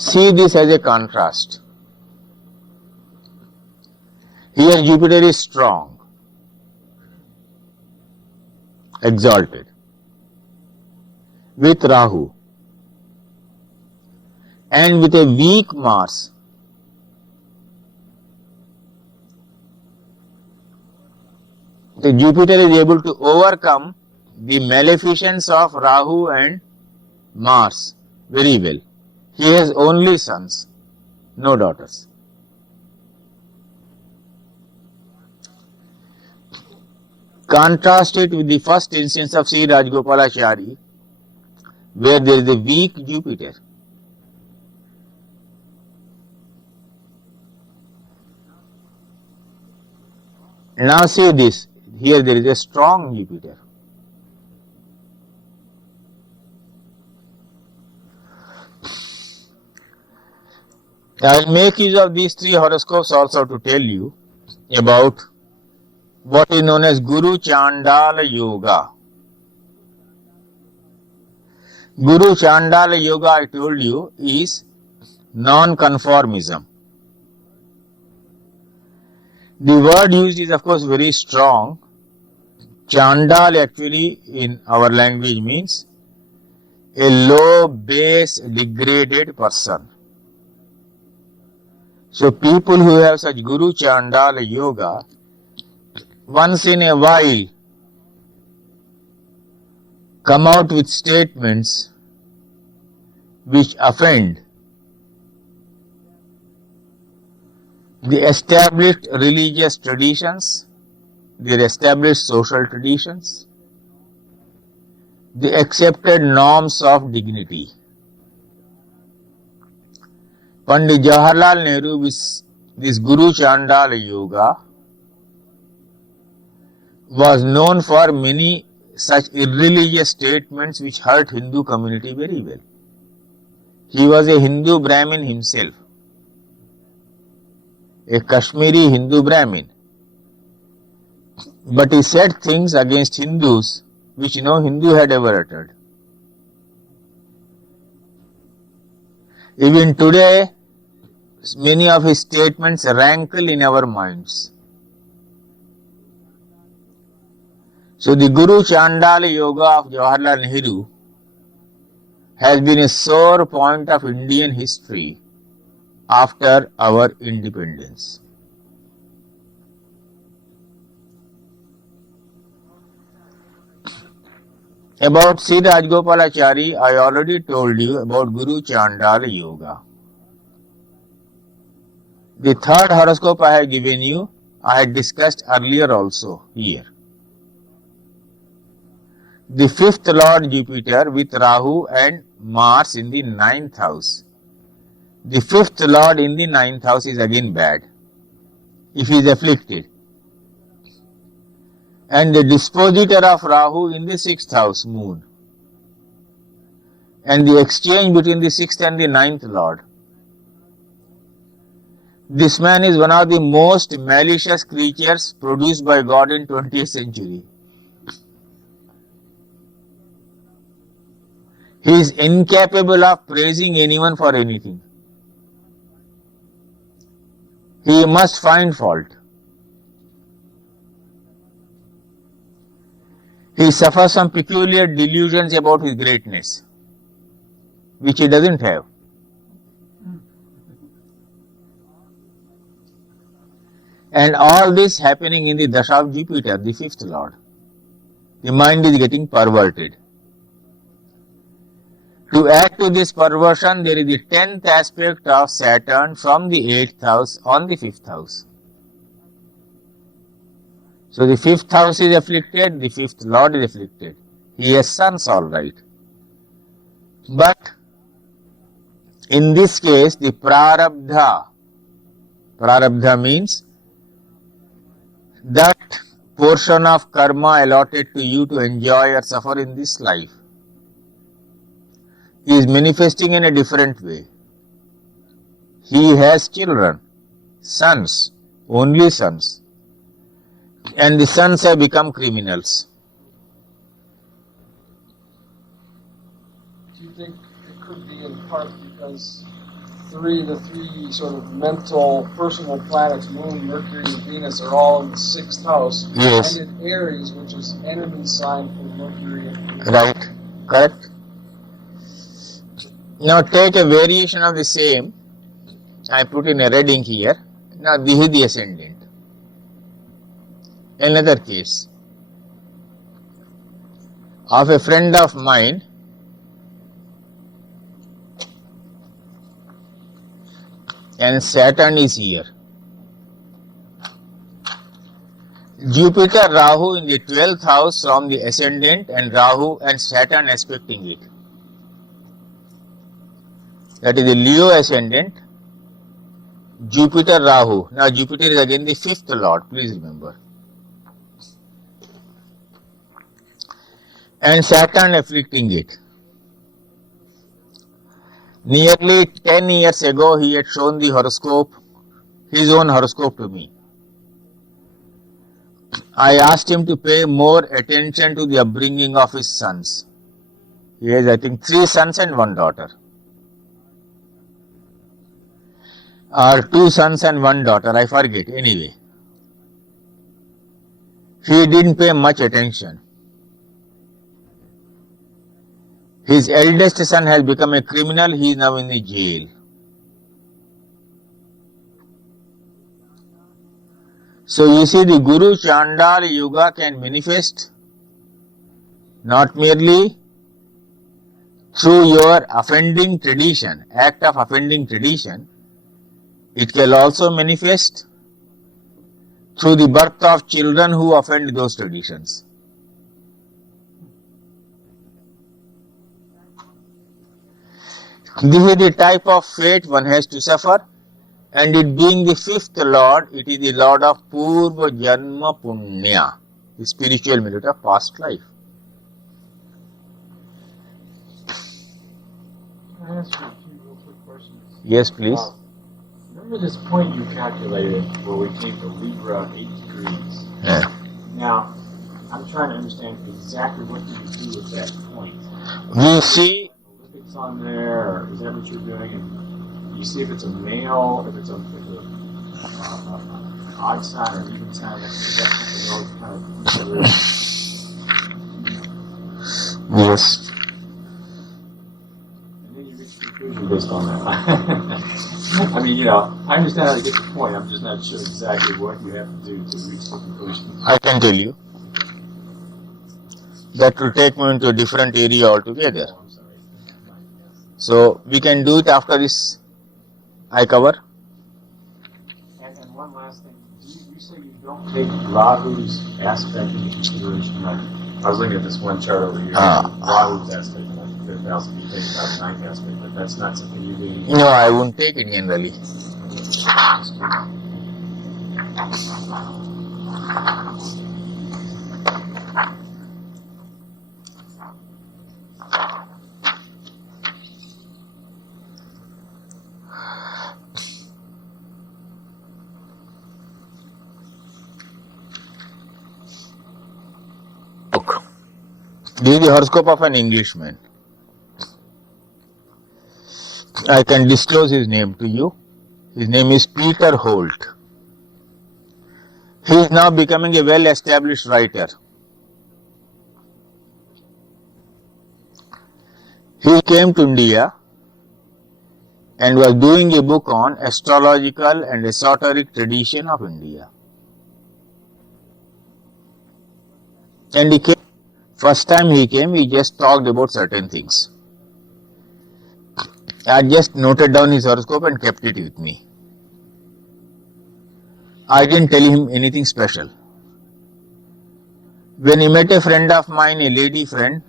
See this as a contrast. Here Jupiter is strong, exalted, with Rahu, and with a weak Mars. So Jupiter is able to overcome the maleficence of Rahu and Mars very well. He has only sons, no daughters. Contrast it with the first instance of Sri Rajagopalachari, where there is a weak Jupiter. Now see this, here there is a strong Jupiter. I will make use of these three horoscopes also to tell you about what is known as Guru Chandala Yoga. Guru Chandala Yoga, I told you, is non-conformism. The word used is of course very strong. Chandal actually in our language means a low, base, degraded person. So people who have such Guru Chandala Yoga, once in a while come out with statements which offend the established religious traditions, the established social traditions, the accepted norms of dignity. Pandit Jawaharlal Nehru, with this Guru Chandala Yoga, was known for many such irreligious statements which hurt Hindu community very well. He was a Hindu Brahmin himself, a Kashmiri Hindu Brahmin, but he said things against Hindus which no Hindu had ever uttered. Even today, many of his statements rankle in our minds. So the Guru Chandala Yoga of Jawaharlal Nehru has been a sore point of Indian history after our independence. About Sri Rajagopalachari, I already told you about Guru Chandala Yoga. The third horoscope I have given you, I had discussed earlier also here. The fifth Lord Jupiter with Rahu and Mars in the ninth house. The fifth Lord in the ninth house is again bad, if he is afflicted. And the dispositor of Rahu in the sixth house, Moon. And the exchange between the sixth and the ninth Lord. This man is one of the most malicious creatures produced by God in 20th century. He is incapable of praising anyone for anything. He must find fault. He suffers from peculiar delusions about his greatness, which he doesn't have. And all this happening in the Dasha of Jupiter, the fifth Lord. The mind is getting perverted. To add to this perversion, there is the 10th aspect of Saturn from the 8th house on the 5th house. So the 5th house is afflicted, the 5th Lord is afflicted. He has sons all right. But in this case, the prarabdha means that portion of karma allotted to you to enjoy or suffer in this life is manifesting in a different way. He has children, sons, only sons, and the sons have become criminals. Do you think it could be in part because the three sort of mental, personal planets, Moon, Mercury, and Venus, are all in the sixth house. Yes. And in Aries, which is enemy sign for Mercury and Venus. Right. Correct. Now take a variation of the same. I put in a red ink here. Now this is the ascendant. Another case of a friend of mine, and Saturn is here. Jupiter, Rahu in the 12th house from the ascendant, and Rahu and Saturn aspecting it. That is the Leo ascendant, Jupiter, Rahu. Now Jupiter is again the 5th lord, please remember. And Saturn afflicting it. Nearly 10 years ago, he had shown the horoscope, his own horoscope to me. I asked him to pay more attention to the upbringing of his sons. He has, I think, 3 sons and 1 daughter. Or 2 sons and 1 daughter, I forget, anyway. He didn't pay much attention. His eldest son has become a criminal. He is now in the jail. So you see, the Guru Chandala Yoga can manifest not merely through your offending tradition, act of offending tradition. It can also manifest through the birth of children who offend those traditions. This is the type of fate one has to suffer, and it being the 5th lord, it is the lord of Purva Janma Punya, the spiritual merit of past life. Can I ask you a few real quick questions? Yes, please. Remember this point you calculated where we came to Libra 8 degrees? Yeah. Now, I'm trying to understand exactly what do you do with that point. We see Olympics on there, or is that what you're doing? And you see if it's a male, if it's an odd sign or even sign, that's something else kind of considered. yes. And then you reach a conclusion based on that. I mean, I understand how to get the point. I'm just not sure exactly what you have to do to reach the conclusion. I can tell you. That will take me into a different area altogether. Oh, I'm sorry. So we can do it after this I cover. And one last thing. You say you don't take Rahu's aspect into consideration. I was looking at this one chart over here. Rahu's aspect in the 5th house, if you take about the 9th aspect, but that's not something you do. No, I won't take it generally. Look, this is the horoscope of an Englishman. I can disclose his name to you. His name is Peter Holt. He is now becoming a well-established writer. He came to India and was doing a book on astrological and esoteric tradition of India. And he came, first time he came, he just talked about certain things. I just noted down his horoscope and kept it with me. I didn't tell him anything special. When he met a friend of mine, a lady friend,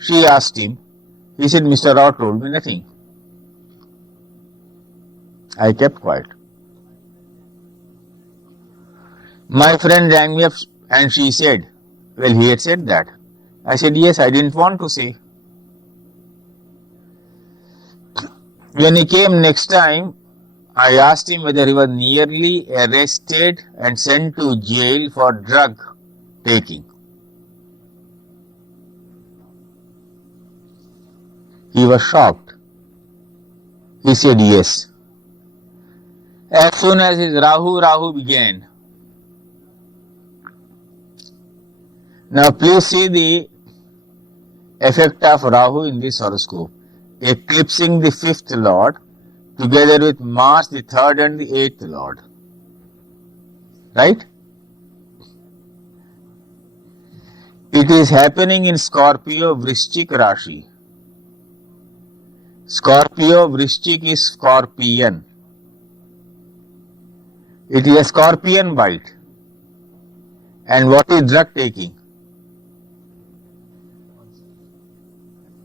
she asked him. He said, Mr. Rao told me nothing. I kept quiet. My friend rang me up and she said, well, he had said that. I said, yes, I didn't want to say. When he came next time, I asked him whether he was nearly arrested and sent to jail for drug taking. He was shocked. He said yes. As soon as his Rahu began. Now please see the effect of Rahu in this horoscope. Eclipsing the fifth lord together with Mars, the third and the eighth lord. Right? It is happening in Scorpio Vrishchik Rashi. Scorpio Vrishchik is scorpion. It is a scorpion bite. And what is drug taking?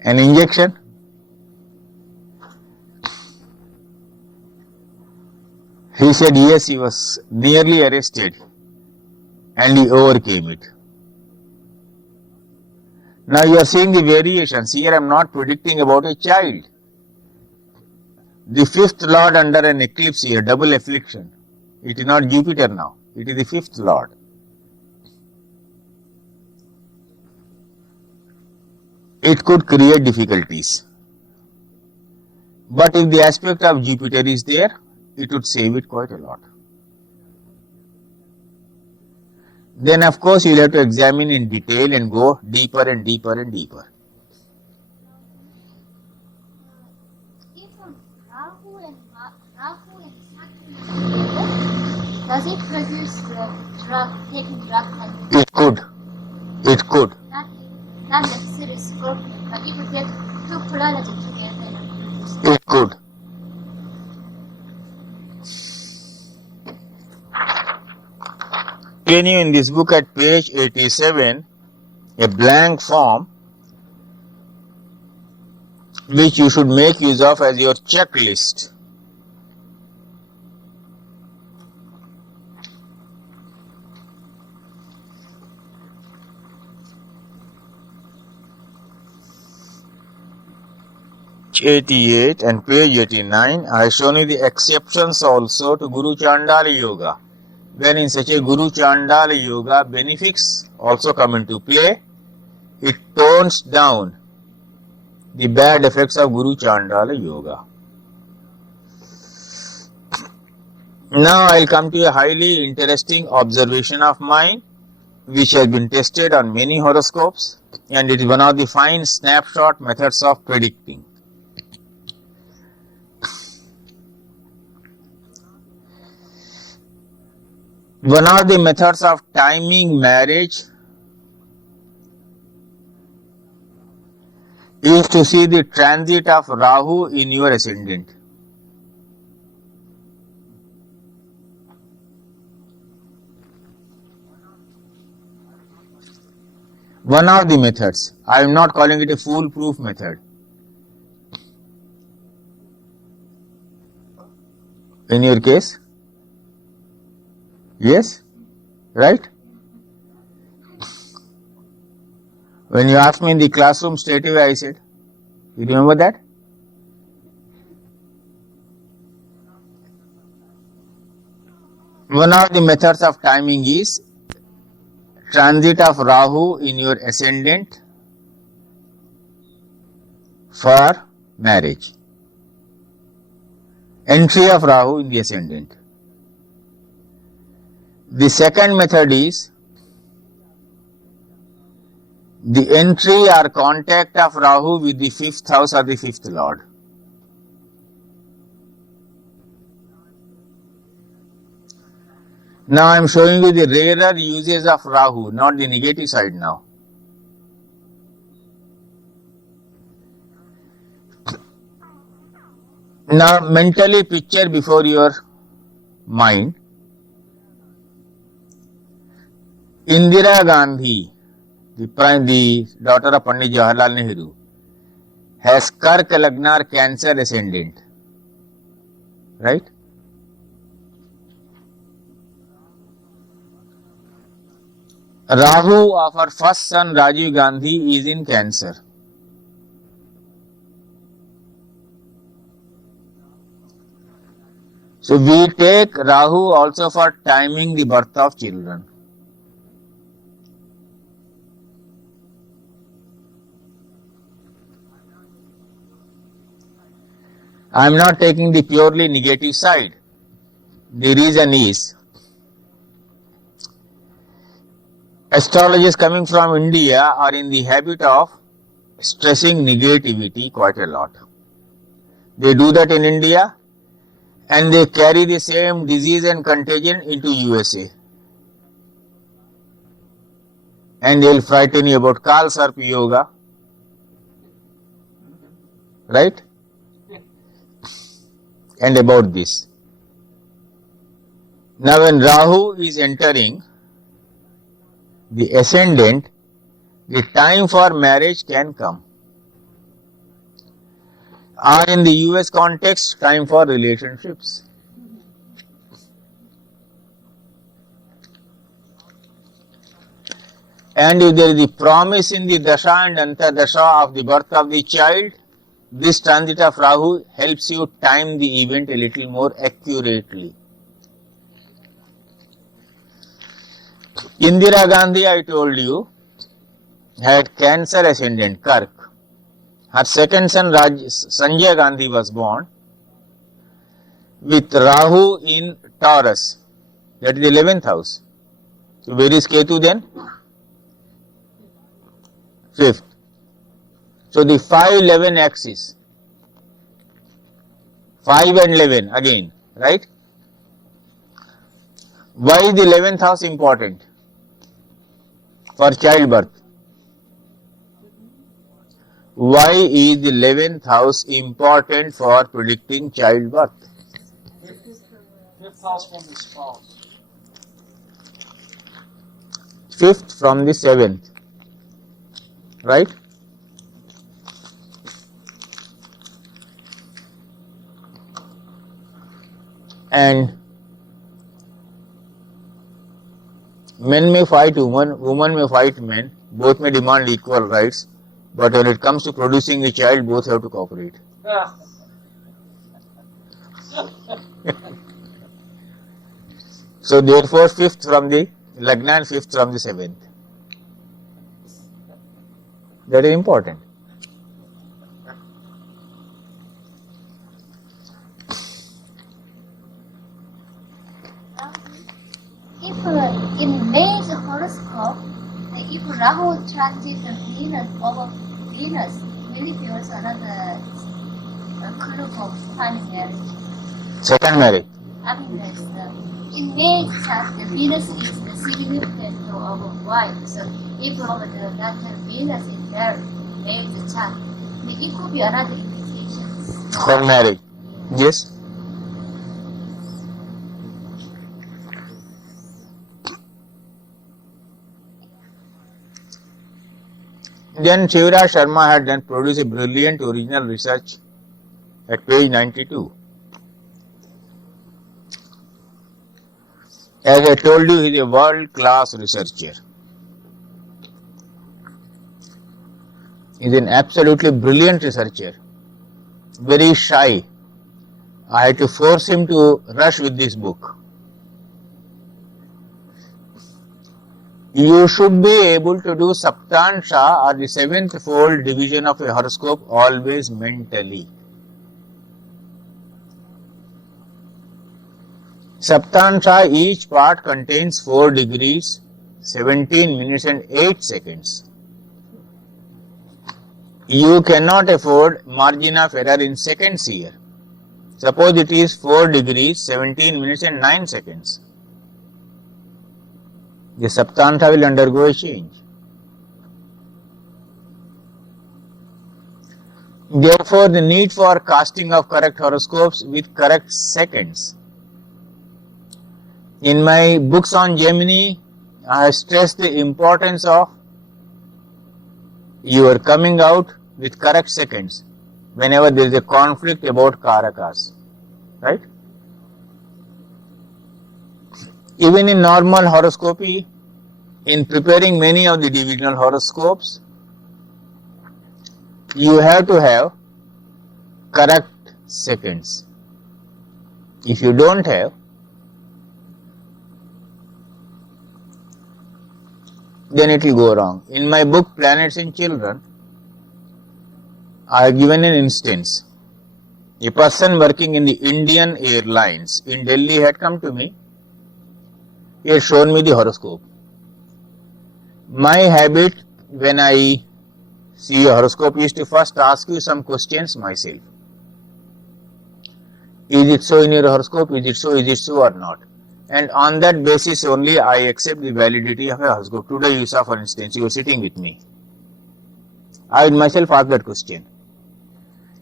An injection? He said yes, he was nearly arrested and he overcame it. Now you are seeing the variations. Here I am not predicting about a child. The fifth lord under an eclipse here, double affliction. It is not Jupiter now. It is the fifth lord. It could create difficulties. But if the aspect of Jupiter is there, it would save it quite a lot. Then of course you will have to examine in detail and go deeper and deeper and deeper. If Rahu and Saturn, does it produce the taking drug? It could. It could. Not necessarily Scorpio, but if you get two planets together and produce It could. Can you in this book at page 87, a blank form which you should make use of as your checklist. Page 88 and page 89, I have shown you the exceptions also to Guru Chandala Yoga. When in such a Guru Chandala Yoga, benefics also come into play. It tones down the bad effects of Guru Chandala Yoga. Now I will come to a highly interesting observation of mine, which has been tested on many horoscopes, and it is one of the fine snapshot methods of predicting. One of the methods of timing marriage is to see the transit of Rahu in your ascendant. One of the methods. I am not calling it a foolproof method. In your case? Yes? Right? When you asked me in the classroom straight away, I said, you remember that? One of the methods of timing is transit of Rahu in your ascendant for marriage. Entry of Rahu in the ascendant. The second method is the entry or contact of Rahu with the fifth house or the fifth lord. Now I am showing you the rarer uses of Rahu, not the negative side now. Now mentally picture before your mind Indira Gandhi, the daughter of Pandit Jawaharlal Nehru, has Kark Lagnar Cancer ascendant, right? Rahu of her first son Rajiv Gandhi is in Cancer. So we take Rahu also for timing the birth of children. I am not taking the purely negative side. The reason is, astrologers coming from India are in the habit of stressing negativity quite a lot. They do that in India and they carry the same disease and contagion into USA. And they will frighten you about Kal Sarpa Yoga, right? And about this. Now when Rahu is entering the ascendant, the time for marriage can come. Or in the US context, time for relationships. And if there is the promise in the Dasha and Antardasha of the birth of the child, this transit of Rahu helps you time the event a little more accurately. Indira Gandhi, I told you, had Cancer ascendant, Kark. Her second son, Sanjay Gandhi, was born with Rahu in Taurus, that is the 11th house. So where is Ketu then? 5th. So the 5-11 axis, 5 and 11 again, right? Why is the 11th house important for childbirth? Why is the 11th house important for predicting childbirth? Fifth house from the spouse. 5th from the 7th, right? And men may fight women, women may fight men, both may demand equal rights, but when it comes to producing a child, both have to cooperate. So therefore 5th from the Lagna and 5th from the 7th. That is important. If in May's horoscope, if Rahu transits Venus over Venus, will it be also another clue for finding marriage? Second marriage. I mean, in May's chart, the Venus is the significant of a wife. So if over that Venus is there, May's chart, it could be another indication. For marriage. Yes. Then Shivraj Sharma had then produced a brilliant original research at page 92. As I told you, he is a world-class researcher. He is an absolutely brilliant researcher. Very shy. I had to force him to rush with this book. You should be able to do Saptansha or the 7th fold division of a horoscope always mentally. Saptansha, each part contains 4 degrees, 17 minutes and 8 seconds. You cannot afford margin of error in seconds here. Suppose it is 4 degrees, 17 minutes and 9 seconds. The Saptansha will undergo a change. Therefore, the need for casting of correct horoscopes with correct seconds. In my books on Gemini, I have stressed the importance of your coming out with correct seconds whenever there is a conflict about Karakas. Right? Even in normal horoscopy, in preparing many of the divisional horoscopes, you have to have correct seconds. If you don't have, then it will go wrong. In my book Planets in Children, I have given an instance. A person working in the Indian Airlines in Delhi had come to me. He had shown me the horoscope. My habit when I see a horoscope is to first ask you some questions myself. Is it so in your horoscope? Is it so or not? And on that basis only I accept the validity of a horoscope. Today you saw, for instance, you are sitting with me. I would myself ask that question.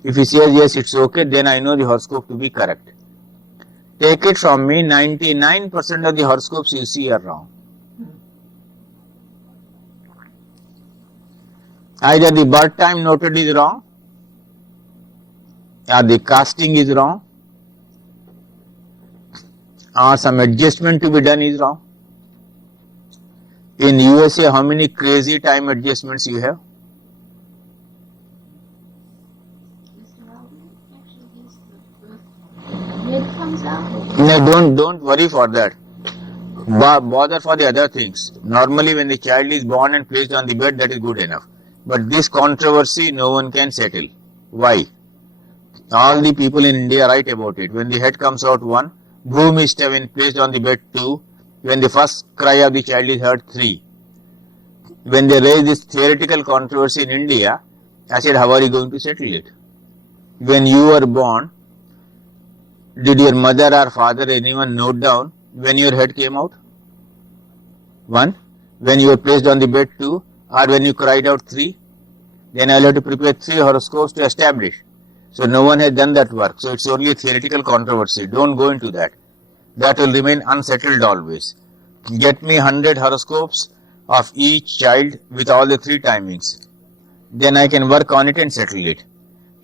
If he says yes, it's okay, then I know the horoscope to be correct. Take it from me, 99% of the horoscopes you see are wrong. Either the birth time noted is wrong, or the casting is wrong, or some adjustment to be done is wrong. In USA, how many crazy time adjustments you have? It comes out. No, don't worry for that. Bother for the other things. Normally when the child is born and placed on the bed, that is good enough. But this controversy no one can settle. Why? All the people in India write about it. When the head comes out 1, Bhumishta when placed on the bed 2, when the first cry of the child is heard 3. When they raise this theoretical controversy in India, I said, how are you going to settle it? When you were born, did your mother or father, anyone note down when your head came out? 1. When you were placed on the bed 2, or when you cried out 3. Then I will have to prepare 3 horoscopes to establish. So no one has done that work. So it's only a theoretical controversy. Don't go into that. That will remain unsettled always. Get me 100 horoscopes of each child with all the 3 timings. Then I can work on it and settle it.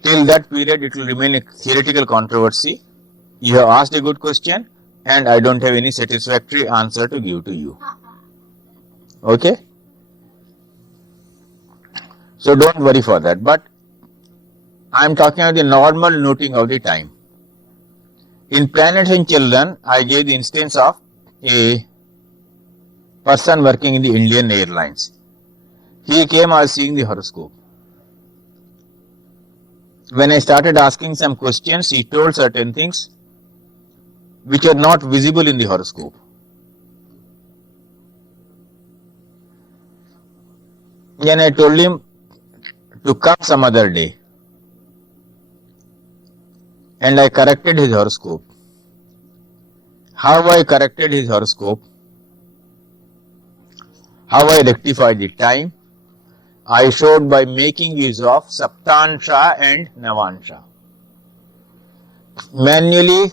Till that period it will remain a theoretical controversy. You have asked a good question and I don't have any satisfactory answer to give to you. Okay? So don't worry for that. But I am talking about the normal noting of the time. In Planets and Children, I gave the instance of a person working in the Indian Airlines. He came, I was seeing the horoscope. When I started asking some questions, he told certain things which are not visible in the horoscope. Then I told him to come some other day. And I corrected his horoscope. How I corrected his horoscope? How I rectified the time? I showed by making use of Saptansha and Navansha. Manually,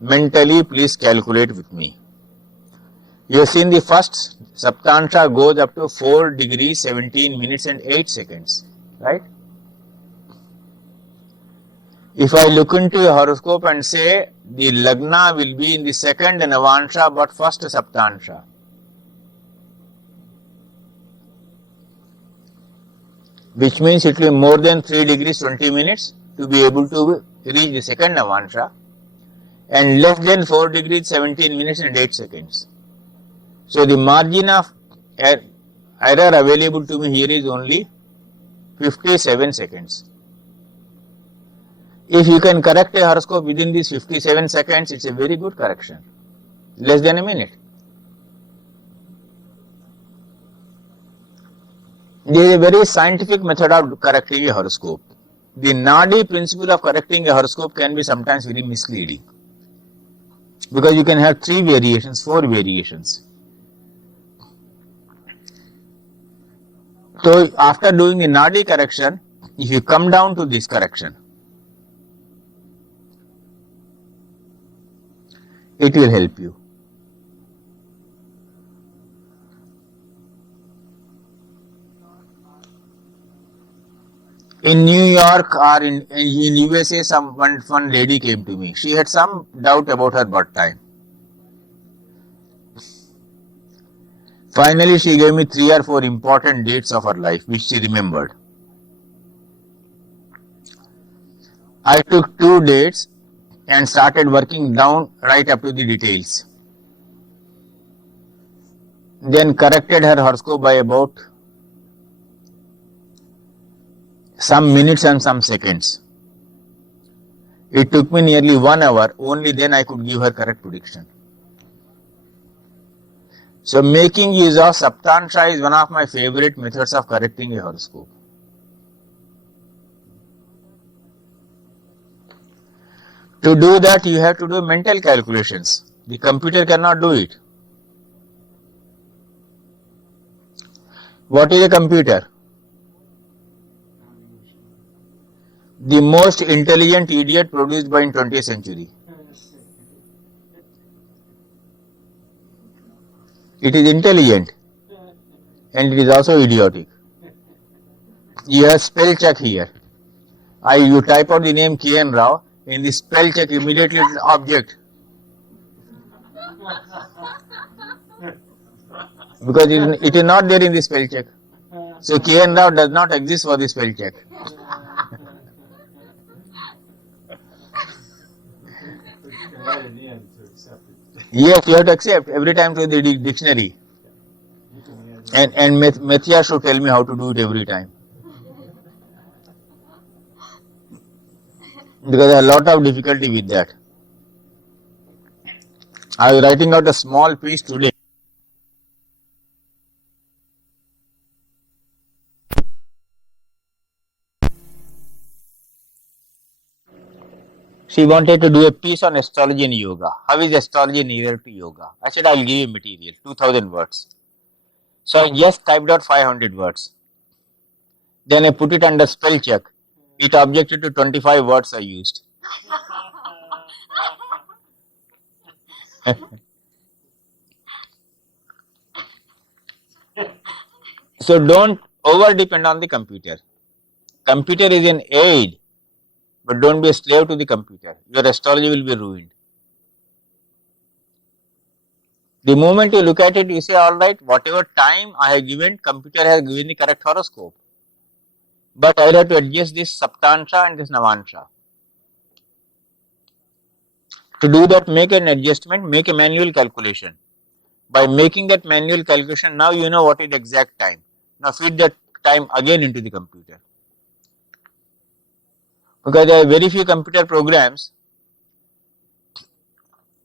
mentally, please calculate with me. You have seen the first Saptansha goes up to 4 degrees, 17 minutes and 8 seconds. Right? If I look into a horoscope and say the Lagna will be in the second Navansha but first Saptansha. Which means it will be more than 3 degrees 20 minutes to be able to reach the second Navansha and less than 4 degrees 17 minutes and 8 seconds. So the margin of error available to me here is only 57 seconds. If you can correct a horoscope within these 57 seconds, it's a very good correction. Less than a minute. There is a very scientific method of correcting a horoscope. The Nadi principle of correcting a horoscope can be sometimes very misleading. Because you can have 3 variations, 4 variations. So after doing the Nadi correction, if you come down to this correction, it will help you. In New York or in USA, one lady came to me. She had some doubt about her birth time. Finally, she gave me 3 or 4 important dates of her life, which she remembered. I took 2 dates and started working down right up to the details. Then corrected her horoscope by about some minutes and some seconds. It took me nearly 1 hour, only then I could give her correct prediction. So making use of Saptansha is one of my favorite methods of correcting a horoscope. To do that, you have to do mental calculations. The computer cannot do it. What is a computer? The most intelligent idiot produced by in 20th century. It is intelligent and it is also idiotic. You have spell check here. You type out the name K.N. Rao, in the spell check immediately it is object. Because it is not there in the spell check. So K.N. Rao does not exist for the spell check. Yes, you have to accept every time to the dictionary. And Mithya should tell me how to do it every time. Because I have a lot of difficulty with that. I was writing out a small piece today. She wanted to do a piece on astrology and yoga. How is astrology nearer to yoga? I said, I'll give you material, 2000 words. So I just typed out 500 words. Then I put it under spell check. It objected to 25 words I used. So don't over depend on the computer. Computer is an aid, but don't be a slave to the computer. Your astrology will be ruined. The moment you look at it, you say, all right, whatever time I have given, computer has given the correct horoscope. But I have to adjust this Saptansha and this Navansha. To do that, make an adjustment, make a manual calculation. By making that manual calculation, now you know what is the exact time. Now feed that time again into the computer. Because there are very few computer programs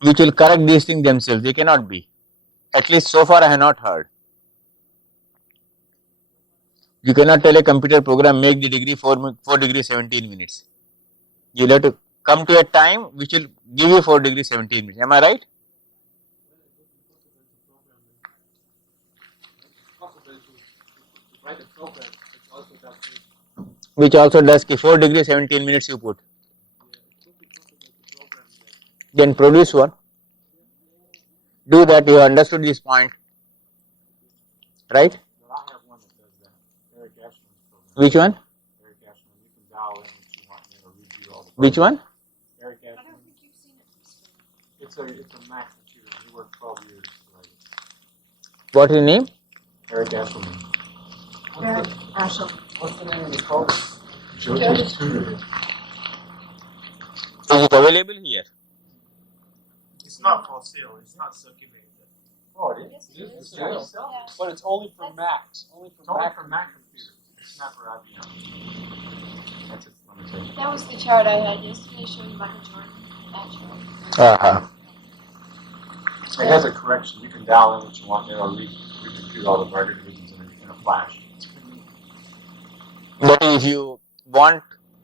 which will correct these things themselves. They cannot be. At least so far I have not heard. You cannot tell a computer program make the degree 4 degrees 17 minutes. You will have to come to a time which will give you 4 degrees 17 minutes. Am I right? Which also does 4 degrees 17 minutes you put. Then produce one. Do that, you have understood this point. Right? I have one that does that. Eric Ashman's program. Which one? Eric Ashman, you can dial in what you want and it'll read you all the Which one? Eric Ashman. It's a Mac computer. He worked 12 years. Right? What is his name? Eric Ashman. Eric Ashel. What's the name of the program? Joseph Tudor. Is it available here? It's not for sale. It's not circulated. Oh, it is? It is It's for for sale. sale. But it's only for Macs. Only It's for only Mac. for Mac computers. It's not for IBM. That's its limitation. That was the chart I had yesterday showing Michael Jordan. Uh-huh. It has a correction. You can dial in what you want and it'll recompute all the market divisions in a flash. But if you want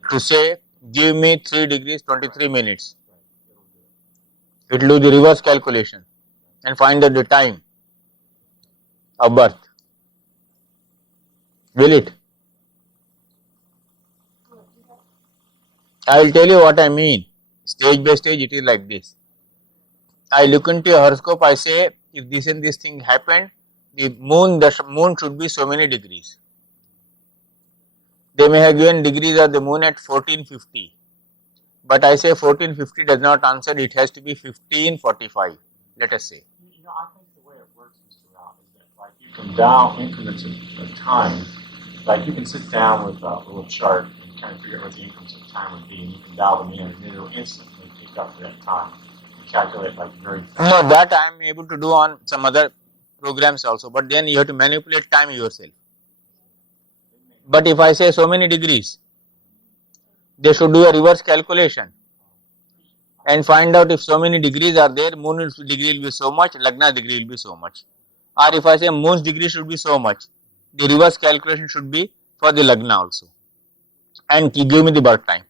to say, give me 3 degrees 23 minutes, it will do the reverse calculation and find out the time of birth. Will it? I will tell you what I mean. Stage by stage it is like this. I look into a horoscope, I say, if this and this thing happened, the moon should be so many degrees. They may have given degrees of the moon at 1450. But I say 1450 does not answer, it has to be 1545, let us say. You know, I think the way it works, Mr. Rao, is that like you can dial increments of time. Like you can sit down with a little chart and kind of figure out what the increments of time would be, and you can dial them in, and it'll instantly pick up that time. You calculate like very fast. No, that I am able to do on some other programs also, but then you have to manipulate time yourself. But if I say so many degrees, they should do a reverse calculation and find out if so many degrees are there, moon's degree will be so much, Lagna degree will be so much. Or if I say moon's degree should be so much, the reverse calculation should be for the Lagna also. And give me the birth time.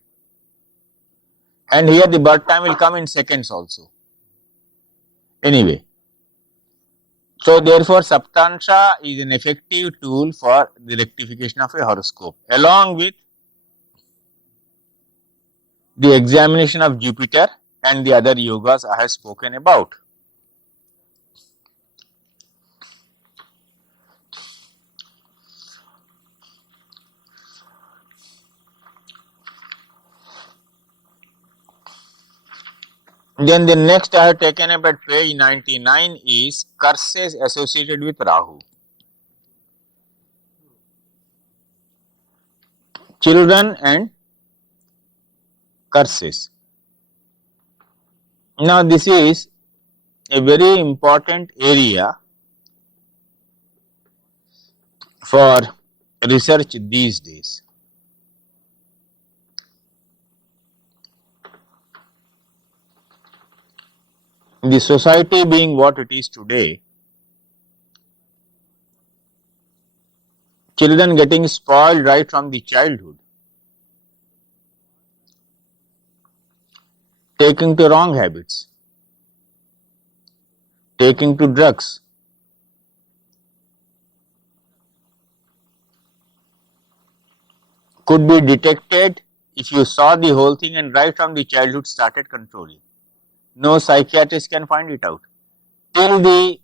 And here the birth time will come in seconds also. Anyway, so therefore Saptansha is an effective tool for the rectification of a horoscope, along with the examination of Jupiter and the other yogas I have spoken about. Then the next I have taken up at page 99 is curses associated with Rahu. Children and curses. Now this is a very important area for research these days. The society being what it is today, children getting spoiled right from the childhood, taking to wrong habits, taking to drugs, could be detected if you saw the whole thing and right from the childhood started controlling. No psychiatrist can find it out till the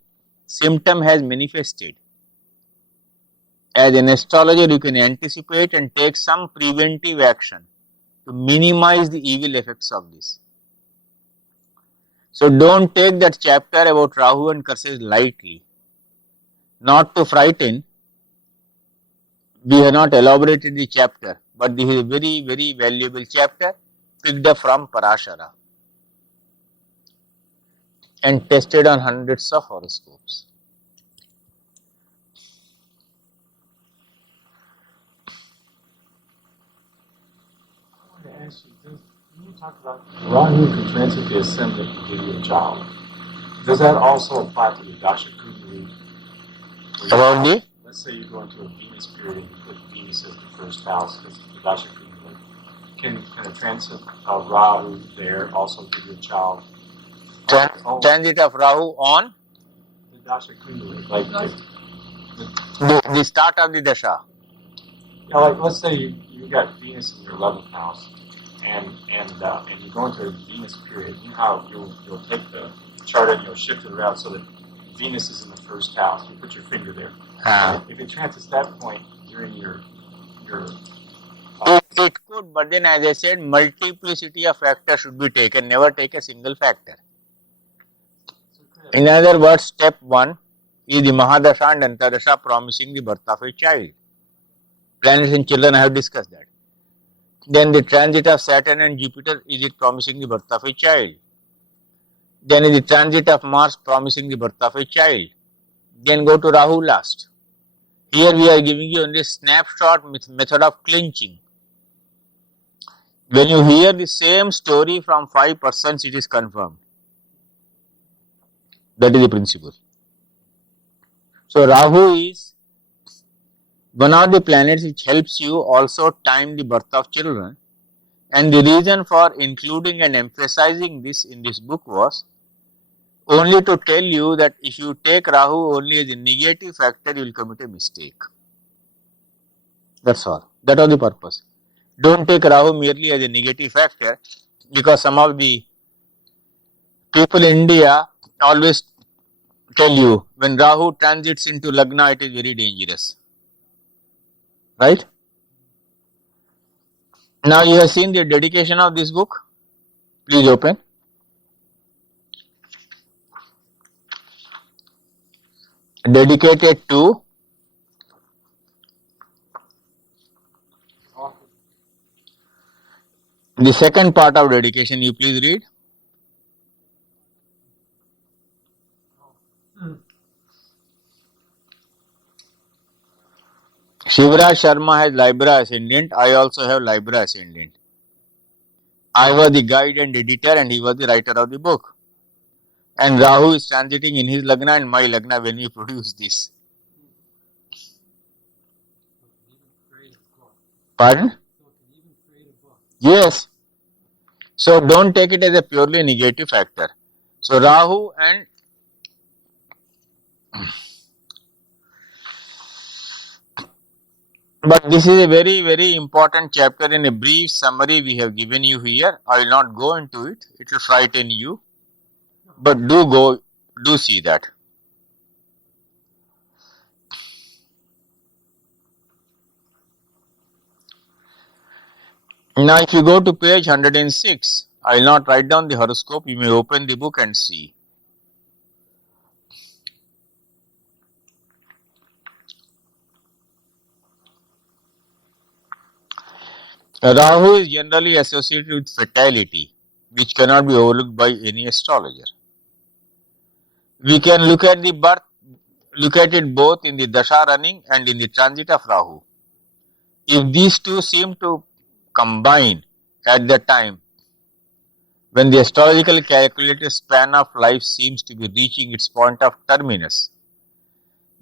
symptom has manifested. As an astrologer, you can anticipate and take some preventive action to minimize the evil effects of this. So don't take that chapter about Rahu and curses lightly. Not to frighten, we have not elaborated the chapter, but this is a very, very valuable chapter picked up from Parashara and tested on hundreds of horoscopes. I want to ask you, when you talk about Rahu can transit the ascendant and give you a child, does that also apply to the Dasha Kundalini? About the? Let's say you go into a Venus period and you put Venus as the first house, because the Dasha Kundalini. Can a transit of Rahu there also give you a child? Transit of Rahu on The Dasha Kundalini, like the start of the Dasha. like let's say you got Venus in your 11th house, and you go into a Venus period. You know how you'll take the chart and you'll shift it around so that Venus is in the first house. You put your finger there. If it transits that point during your It could, but then as I said, multiplicity of factors should be taken, never take a single factor. In other words, step 1 is the Mahadasha and Antardasha promising the birth of a child. Planets and children, I have discussed that. Then the transit of Saturn and Jupiter, is it promising the birth of a child? Then is the transit of Mars promising the birth of a child? Then go to Rahu last. Here we are giving you only a snapshot method of clinching. When you hear the same story from 5 persons, it is confirmed. That is the principle. So Rahu is one of the planets which helps you also time the birth of children. And the reason for including and emphasizing this in this book was only to tell you that if you take Rahu only as a negative factor, you will commit a mistake. That's all. That was the purpose. Don't take Rahu merely as a negative factor, because some of the people in India always tell you when Rahu transits into Lagna, it is very dangerous. Right? Now you have seen the dedication of this book. Please open. Dedicated to the second part of dedication. You please read. Shivraj Sharma has Libra ascendant. I also have Libra ascendant. I was the guide and editor and he was the writer of the book. And Rahu is transiting in his Lagna and my Lagna when we produce this. Pardon? Yes. So don't take it as a purely negative factor. So Rahu and but this is a very, very important chapter. In a brief summary we have given you here. I will not go into it. It will frighten you. But do see that. Now if you go to page 106, I will not write down the horoscope. You may open the book and see. Rahu is generally associated with fatality, which cannot be overlooked by any astrologer. We can look at it both in the dasha running and in the transit of Rahu. If these two seem to combine at the time when the astrological calculated span of life seems to be reaching its point of terminus,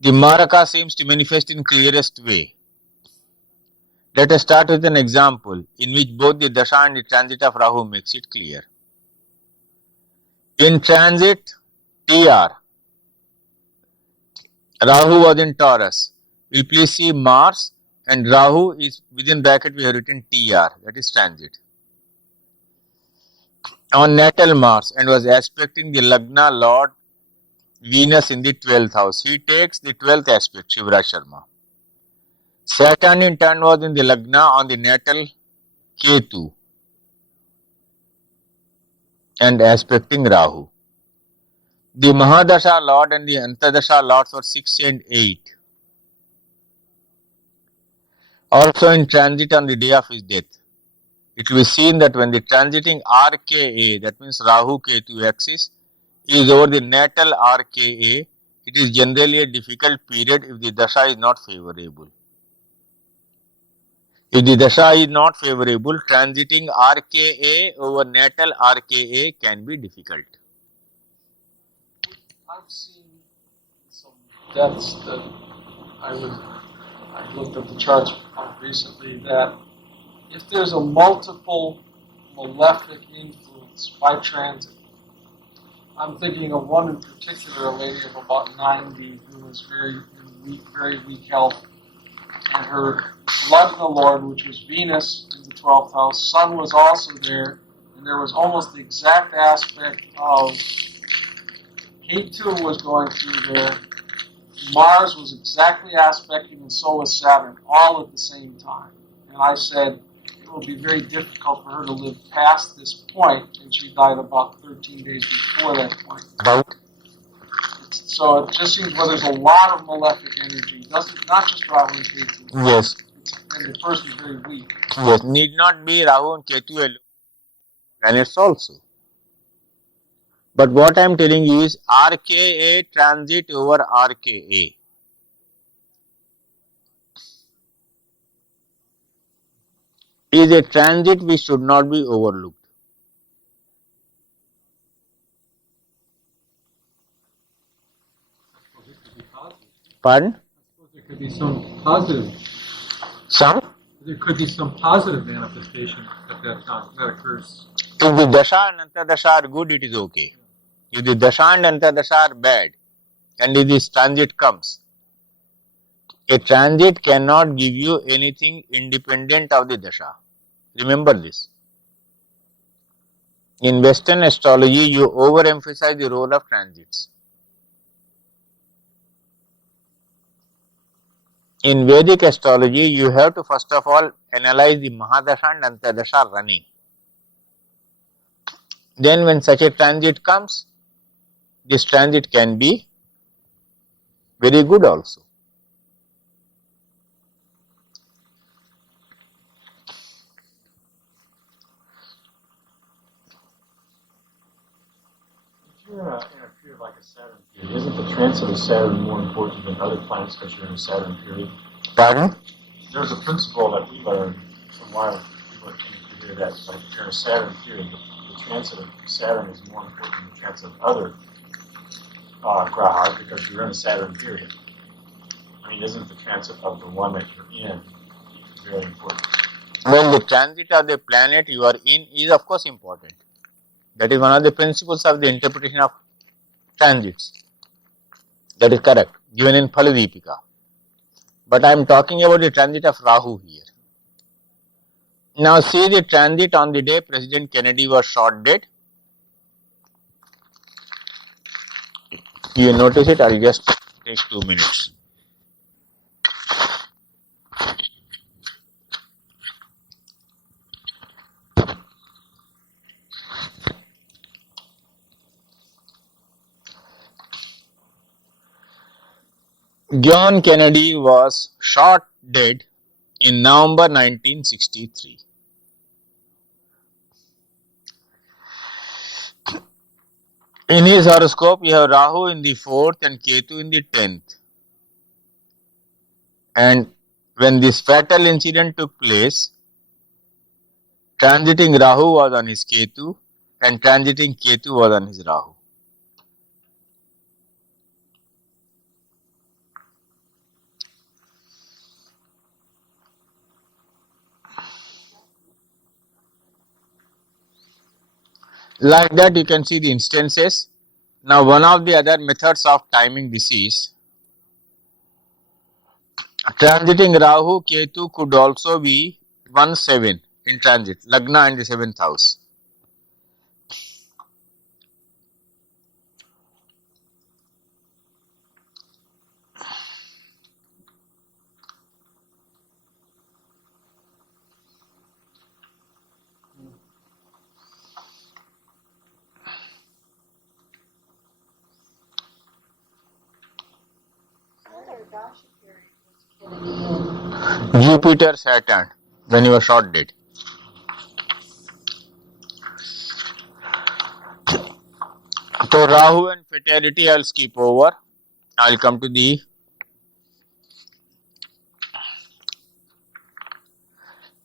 the Maraka seems to manifest in clearest way. Let us start with an example in which both the dasha and the transit of Rahu makes it clear. In transit TR, Rahu was in Taurus. Will you please see Mars and Rahu is within bracket we have written TR, that is transit. On natal Mars and was aspecting the Lagna Lord Venus in the 12th house. He takes the 12th aspect, Shivraj Sharma. Saturn in turn was in the Lagna on the natal Ketu and aspecting Rahu. The Mahadasha Lord and the Antadasha Lords were 6 and 8. Also in transit on the day of his death. It will be seen that when the transiting RKA, that means Rahu Ketu axis, is over the natal RKA, it is generally a difficult period if the dasha is not favorable. If the dasha is not favorable, transiting RKA over natal RKA can be difficult. I've seen some deaths that I looked at the charts recently that if there's a multiple malefic influence by transit, I'm thinking of one in particular, a lady of about 90 who was very weak health, and her Lagna Lord, which was Venus in the 12th house, Sun was also there, and there was almost the exact aspect of Ketu was going through there, Mars was exactly aspecting, and so was Saturn, all at the same time. And I said, it will be very difficult for her to live past this point, and she died about 13 days before that point. So it just seems where there's a lot of malefic energy, not just Rahu and Ketu. Yes. And the person is very weak. Yes, need not be Rahu and Ketu alone, planets also. But what I am telling you is RKA transit over RKA. Is a transit which should not be overlooked. Pardon? There could be some positive. There could be some positive manifestation at that time that occurs. If the dasha and antadasha are good, it is okay. If the dasha and antadasha are bad, and if this transit comes, a transit cannot give you anything independent of the dasha. Remember this. In Western astrology, you overemphasize the role of transits. In Vedic astrology, you have to first of all analyze the Mahadasha and Antadasha running. Then when such a transit comes, this transit can be very good also. If you're in a period like a Saturn period, isn't the transit of Saturn more important than other planets because you're in a Saturn period? Pardon? There's a principle that we learned from while people are in here that, like, if you're in a Saturn period, the transit of Saturn is more important than the transit of other grahas because you're in a Saturn period. I mean, isn't the transit of the one that you're in very important? Well, the transit of the planet you are in is of course important. That is one of the principles of the interpretation of transits. That is correct, given in Phaladipika. But I am talking about the transit of Rahu here. Now see the transit on the day President Kennedy was shot dead. You notice it, I'll just take 2 minutes. John Kennedy was shot dead in November 1963. In his horoscope, you have Rahu in the 4th and Ketu in the 10th. And when this fatal incident took place, transiting Rahu was on his Ketu and transiting Ketu was on his Rahu. Like that, you can see the instances. Now, one of the other methods of timing this is transiting Rahu, Ketu could also be 1-7 in transit, Lagna and the 7th house. Jupiter, Saturn, when he was shot dead. So Rahu and fatality I'll skip over. I'll come to the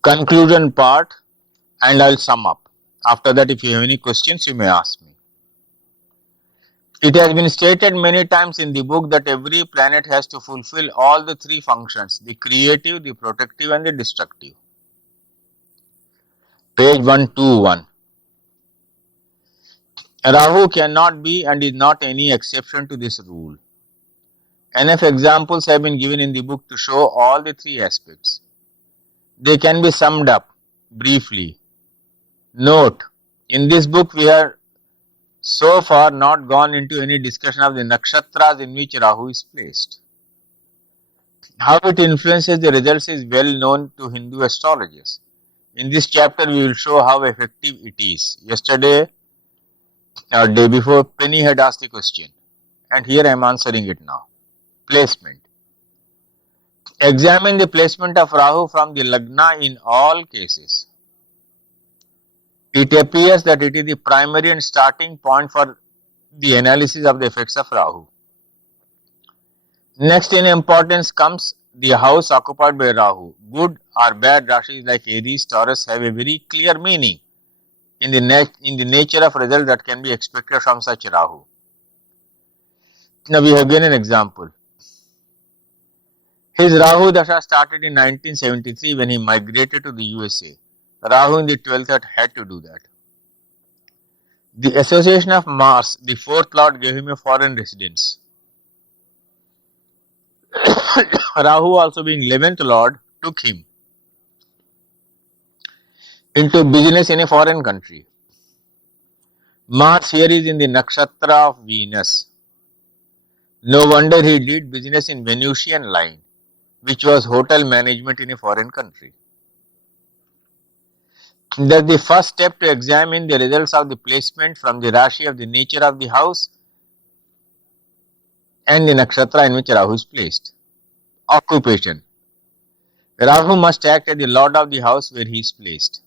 conclusion part and I'll sum up. After that, if you have any questions, you may ask me. It has been stated many times in the book that every planet has to fulfill all the 3 functions, the creative, the protective and the destructive. Page 121. Rahu cannot be and is not any exception to this rule. Enough examples have been given in the book to show all the 3 aspects. They can be summed up briefly. Note, in this book we have so far not gone into any discussion of the nakshatras in which Rahu is placed. How it influences the results is well known to Hindu astrologers. In this chapter we will show how effective it is. Yesterday or day before, Penny had asked the question and here I am answering it now. Placement. Examine the placement of Rahu from the Lagna in all cases. It appears that it is the primary and starting point for the analysis of the effects of Rahu. Next in importance comes the house occupied by Rahu. Good or bad Rashis like Aries, Taurus have a very clear meaning in the nature of result that can be expected from such Rahu. Now we have given an example. His Rahu Dasha started in 1973 when he migrated to the USA. Rahu in the 12th had to do that. The association of Mars, the 4th lord, gave him a foreign residence. Rahu, also being 11th lord, took him into business in a foreign country. Mars here is in the nakshatra of Venus. No wonder he did business in Venusian line, which was hotel management in a foreign country. That's the first step to examine the results of the placement from the Rashi of the nature of the house and the nakshatra in which Rahu is placed. Occupation. Rahu must act as the lord of the house where he is placed.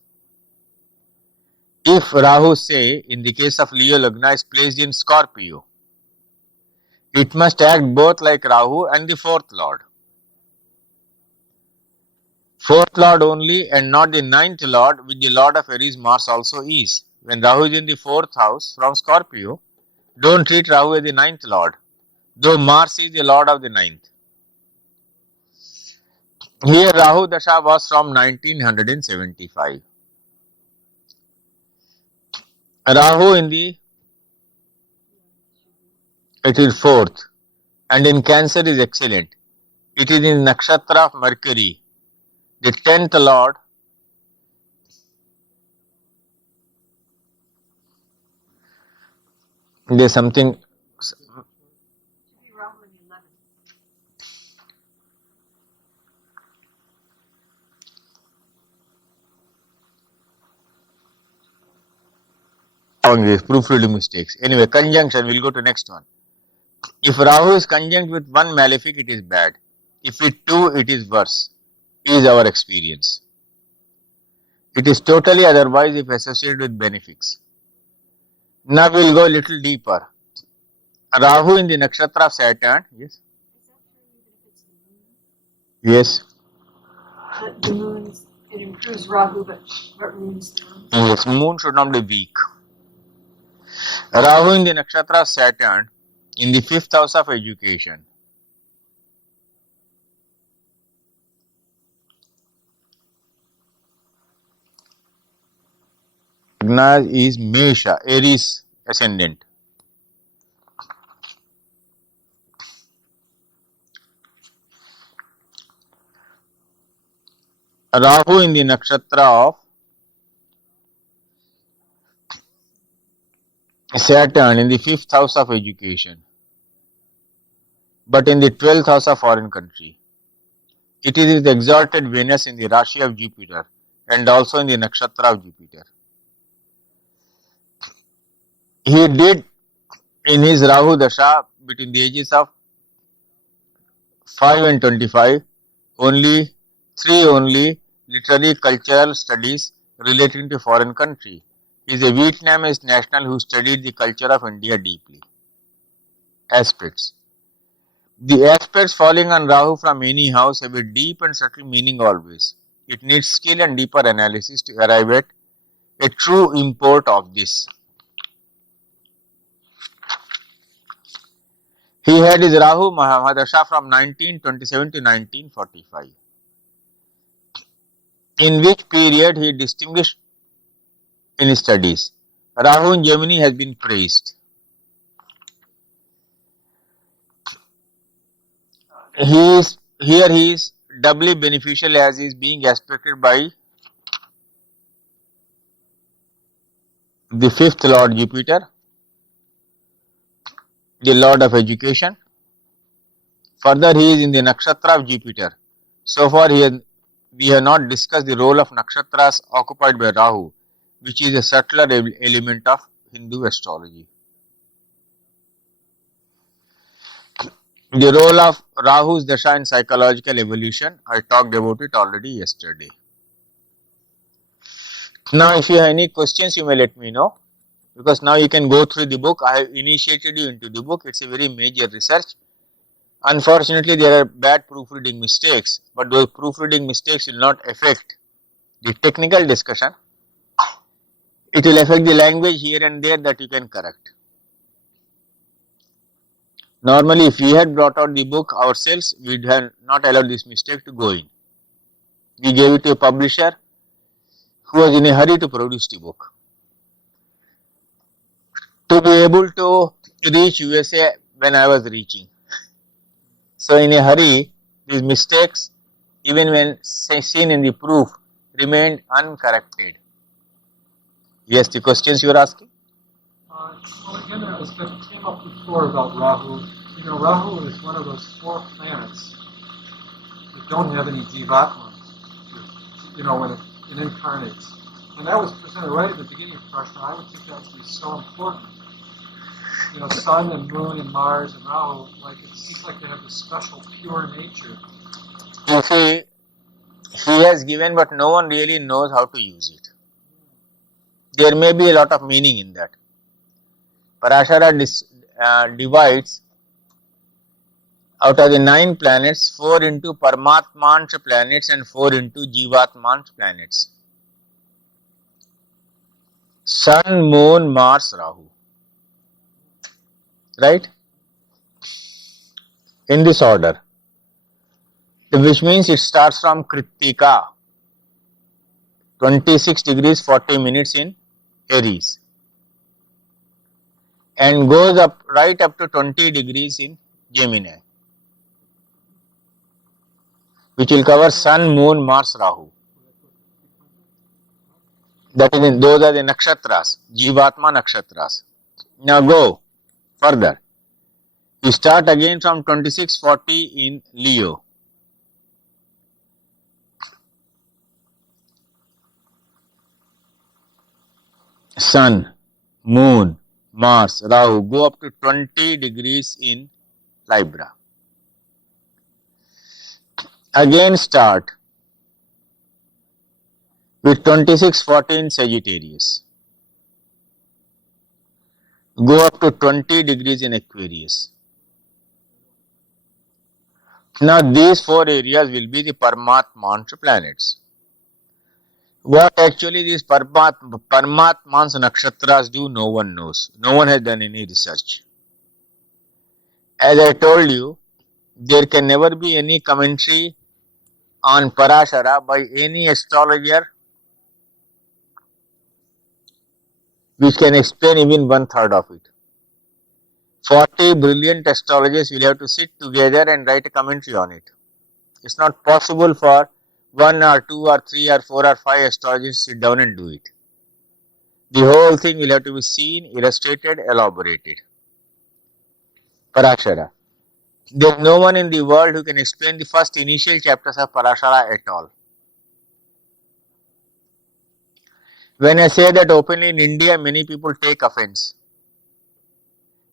If Rahu, say, in the case of Leo Lagna, is placed in Scorpio, it must act both like Rahu and the 4th lord. Fourth lord only and not the ninth lord, which the lord of Aries, Mars also is. When Rahu is in the fourth house from Scorpio, don't treat Rahu as the ninth lord, though Mars is the lord of the ninth. Here Rahu Dasha was from 1975. Rahu in the, it is fourth, and in Cancer is excellent. It is in Nakshatra of Mercury, the 10th lord. There's something. Should be Rahu in the 11th. On these proofreading mistakes. Anyway, conjunction, we'll go to next one. If Rahu is conjunct with one malefic, it is bad. If with two, it is worse, is our experience. It is totally otherwise if associated with benefics. Now we'll go a little deeper. Rahu in the nakshatra of Saturn, yes? Is that true even if it's the moon? Yes. The moon, it improves Rahu, but ruins the moon. Yes, moon should not be weak. Rahu in the nakshatra of Saturn in the 5th house of education. Lagna is Mesha, Aries ascendant. Rahu in the nakshatra of Saturn in the 5th house of education, but in the 12th house of foreign country. It is with exalted Venus in the Rashi of Jupiter and also in the nakshatra of Jupiter. He did in his Rahu Dasha between the ages of 5 and 25 only literary cultural studies relating to foreign country. He is a Vietnamese national who studied the culture of India deeply. Aspects. The aspects falling on Rahu from any house have a deep and subtle meaning always. It needs skill and deeper analysis to arrive at a true import of this. He had his Rahu Mahadasha from 1927 to 1945, in which period he distinguished in his studies. Rahu in Gemini has been praised. He is doubly beneficial as he is being aspected by the 5th lord Jupiter, the lord of education. Further, he is in the nakshatra of Jupiter. So far, we have not discussed the role of nakshatras occupied by Rahu, which is a subtler element of Hindu astrology. The role of Rahu's Dasha in psychological evolution, I talked about it already yesterday. Now, if you have any questions, you may let me know, because now you can go through the book. I have initiated you into the book. It's a very major research. Unfortunately, there are bad proofreading mistakes, but those proofreading mistakes will not affect the technical discussion. It will affect the language here and there that you can correct. Normally, if we had brought out the book ourselves, we would have not allowed this mistake to go in. We gave it to a publisher who was in a hurry to produce the book. To be able to reach USA when I was reaching. So in a hurry, these mistakes, even when seen in the proof, remained uncorrected. Yes, the questions you are asking? Well, again, that came up before about Rahu. You know, Rahu is one of those 4 planets that don't have any Jivatma, you know, when it incarnates. And that was presented right at the beginning of Prashna. I would think that would be so important. You know, Sun and Moon and Mars and Rahu, like it seems like they have this special pure nature. You see, he has given, but no one really knows how to use it. There may be a lot of meaning in that. Parashara divides Out of the 9 planets, 4 into Paramatman's planets and 4 into Jivatman's planets. Sun, Moon, Mars, Rahu. Right? In this order. Which means it starts from Kritika, 26 degrees 40 minutes in Aries, and goes up right up to 20 degrees in Gemini, which will cover Sun, Moon, Mars, Rahu. That is, those are the nakshatras, Jivatma nakshatras. Now go further. You start again from 2640 in Leo. Sun, Moon, Mars, Rahu go up to 20 degrees in Libra. Again start with 2640 in Sagittarius. Go up to 20 degrees in Aquarius. Now these 4 areas will be the Paramatman's planets. What actually these Paramatman's nakshatras do, no one knows. No one has done any research. As I told you, there can never be any commentary on Parashara by any astrologer which can explain even 1/3 of it. 40 brilliant astrologers will have to sit together and write a commentary on it. It's not possible for 1 or 2 or 3 or 4 or 5 astrologers sit down and do it. The whole thing will have to be seen, illustrated, elaborated. Parashara. There is no one in the world who can explain the first initial chapters of Parashara at all. When I say that openly in India, many people take offense.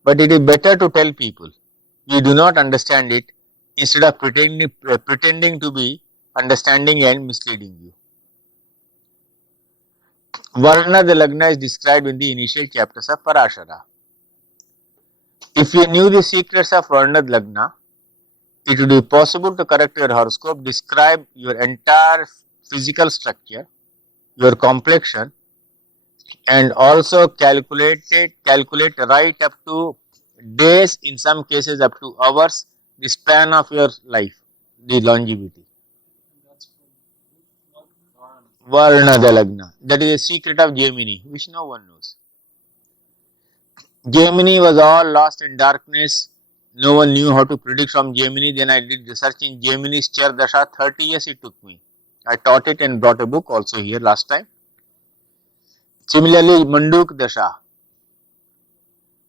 But it is better to tell people you do not understand it instead of pretending to be understanding and misleading you. Varna the Lagna is described in the initial chapters of Parashara. If you knew the secrets of Varna Lagna, it would be possible to correct your horoscope, describe your entire physical structure, your complexion, and also calculate right up to days, in some cases up to hours, the span of your life, the longevity. Varna the Lagna. That is a secret of Gemini, which no one knows. Gemini was all lost in darkness. No one knew how to predict from Gemini. Then I did research in Gemini's Char Dasha. 30 years it took me. I taught it and brought a book also here last time. Similarly, Manduk Dasha.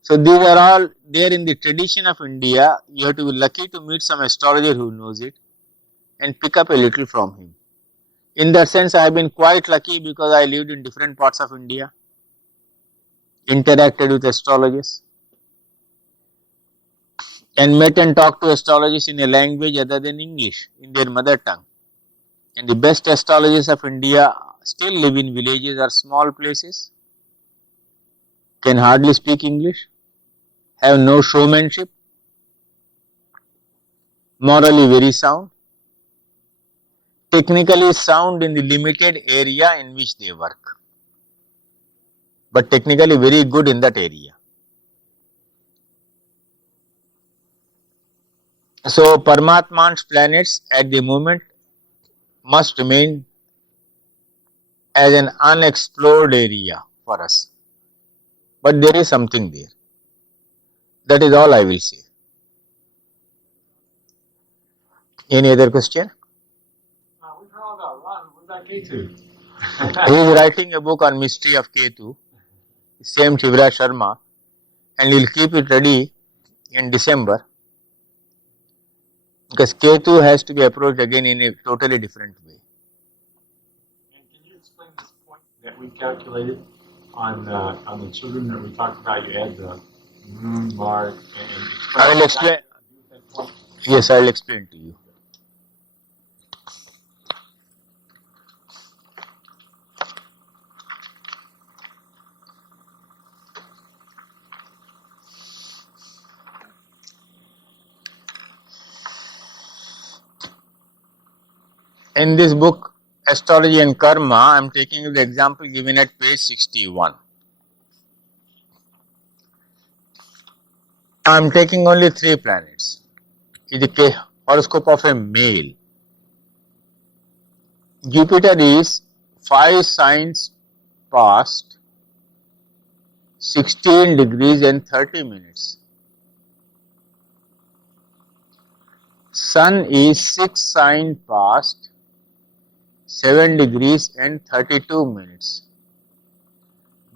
So these are all there in the tradition of India. You have to be lucky to meet some astrologer who knows it and pick up a little from him. In that sense, I have been quite lucky because I lived in different parts of India, interacted with astrologers, and met and talked to astrologists in a language other than English, in their mother tongue. And the best astrologers of India still live in villages or small places, can hardly speak English, have no showmanship, morally very sound, technically sound in the limited area in which they work, but technically very good in that area. So Paramatman's planets at the moment must remain as an unexplored area for us. But there is something there. That is all I will say. Any other question? We've heard all about Rahu. What about Ketu? He is writing a book on mystery of Ketu, same Shivraj Sharma, and he will keep it ready in December, because Ketu has to be approached again in a totally different way. And can you explain this point that we calculated on the children that we talked about? You add the moon, Mars, and I will explain. that point. Yes, I will explain to you. In this book, Astrology and Karma, I am taking the example given at page 61. I am taking only 3 planets. It is the horoscope of a male. Jupiter is 5 signs past 16 degrees and 30 minutes. Sun is 6 signs past 7 degrees and 32 minutes.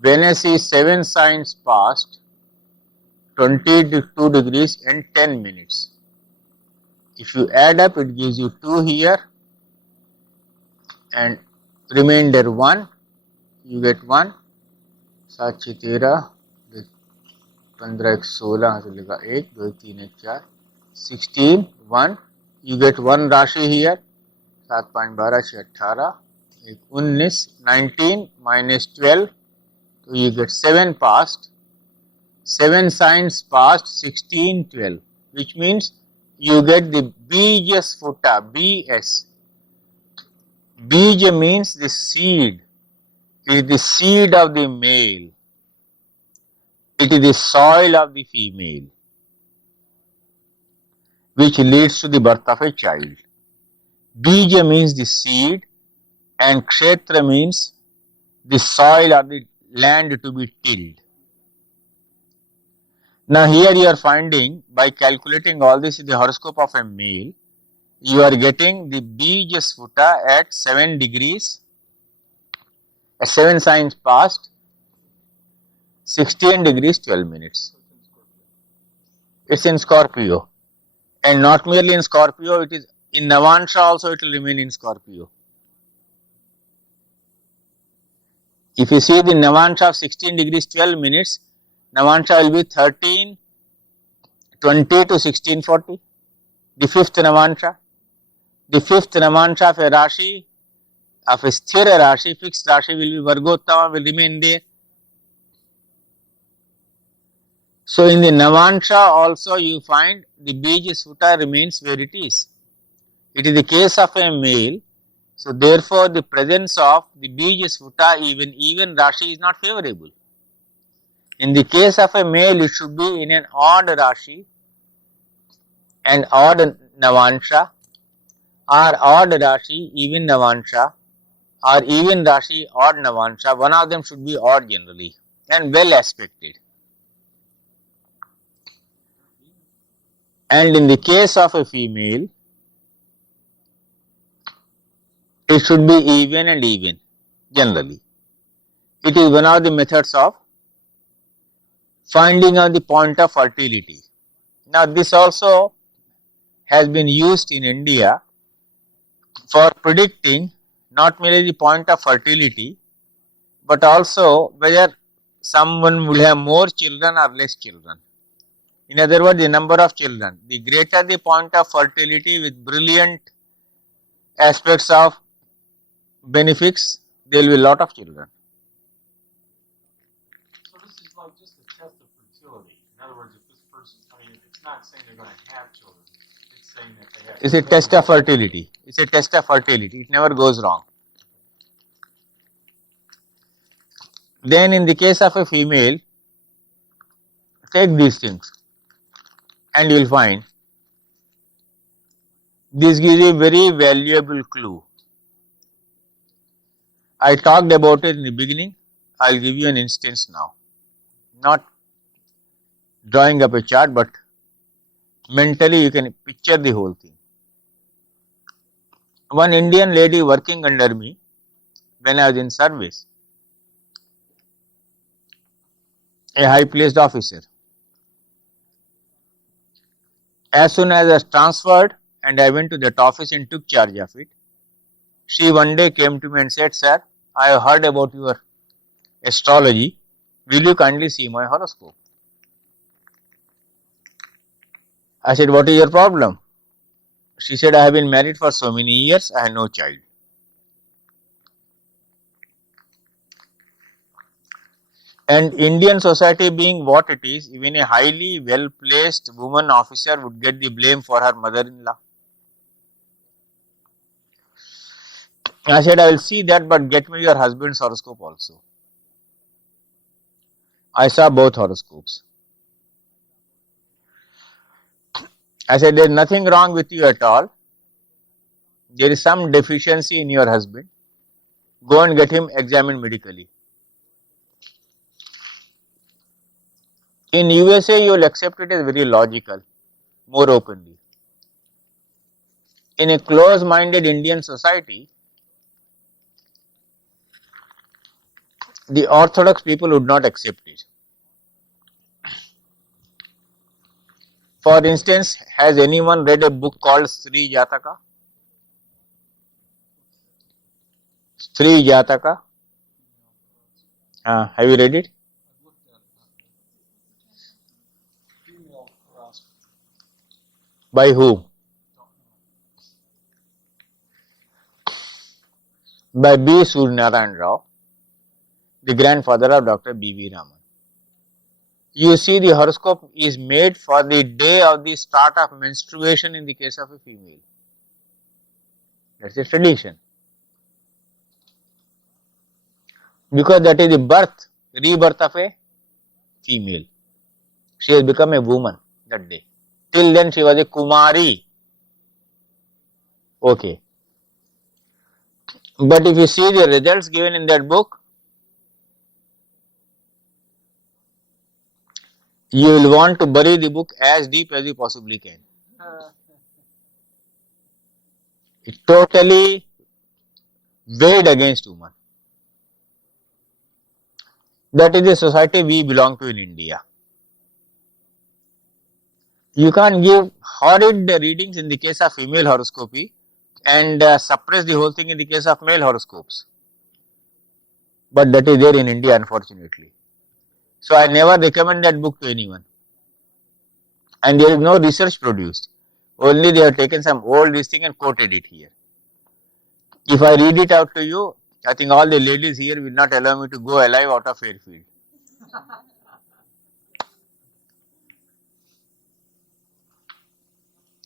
Venus is 7 signs past 22 degrees and 10 minutes. If you add up, it gives you 2 here and remainder 1. You get 1. 7 6 13, 15 1 16, 1 2 3 4, 16 1. You get 1 Rashi here. 7 5 12 6 18, 19, 19 minus 12. So you get 7 past. 7 signs past 16 12, which means you get the Bija Sphuta, BS. Bija means the seed. It is the seed of the male. It is the soil of the female, which leads to the birth of a child. Bija means the seed and Kshetra means the soil or the land to be tilled. Now here you are finding, by calculating all this in the horoscope of a male, you are getting the Bija Sphuta at 7 degrees, 7 signs past, 16 degrees 12 minutes. It's in Scorpio. And not merely in Scorpio, it is in Navansha also, it will remain in Scorpio. If you see the Navansha of 16 degrees 12 minutes, Navansha will be 13, 20 to 1640. The 5th Navansha. The 5th Navansha of a Rashi, of a Sthira Rashi, fixed Rashi will be Vargottama, will remain there. So in the Navansha also you find the Bija Sphuta remains where it is. It is the case of a male. So therefore the presence of the Bija Sphuta even Rashi is not favorable. In the case of a male, it should be in an odd Rashi, an odd Navansha, or odd Rashi, even Navansha, or even Rashi, odd Navansha. One of them should be odd generally and well aspected. And in the case of a female, it should be even and even generally. It is one of the methods of finding out the point of fertility. Now this also has been used in India for predicting not merely the point of fertility, but also whether someone will have more children or less children. In other words, the number of children. The greater the point of fertility with brilliant aspects of benefics, there will be a lot of children. So this is like just a test of fertility. In other words, if this person, it's not saying they're going to have children. It's saying that they have. It's a test of fertility. It's a test of fertility. It never goes wrong. Then in the case of a female, take these things and you will find this gives a very valuable clue. I talked about it in the beginning. I will give you an instance now. Not drawing up a chart, but mentally you can picture the whole thing. One Indian lady working under me when I was in service, a high placed officer. As soon as I was transferred and I went to that office and took charge of it, she one day came to me and said, "Sir, I have heard about your astrology. Will you kindly see my horoscope?" I said, "What is your problem?" She said, "I have been married for so many years, I have no child." And Indian society being what it is, even a highly well placed woman officer would get the blame for her mother-in-law. I said, I will see that, but get me your husband's horoscope also. I saw both horoscopes. I said, there is nothing wrong with you at all. There is some deficiency in your husband. Go and get him examined medically. In USA, you will accept it as very logical, more openly. In a close-minded Indian society, the orthodox people would not accept it. For instance, has anyone read a book called Sri Jataka? Sri Jataka? Have you read it? I've looked at it. Female horoscope. By who? Don't know. By B. Suryanarayan Rao, the grandfather of Dr. B.V. Raman. You see, the horoscope is made for the day of the start of menstruation in the case of a female. That's a tradition. Because that is the rebirth of a female. She has become a woman that day. Till then she was a Kumari. Okay. But if you see the results given in that book, you will want to bury the book as deep as you possibly can. It totally weighed against women. That is the society we belong to in India. You can't give horrid readings in the case of female horoscopy and suppress the whole thing in the case of male horoscopes. But that is there in India, unfortunately. So I never recommend that book to anyone. And there is no research produced. Only they have taken some old this thing and quoted it here. If I read it out to you, I think all the ladies here will not allow me to go alive out of Fairfield.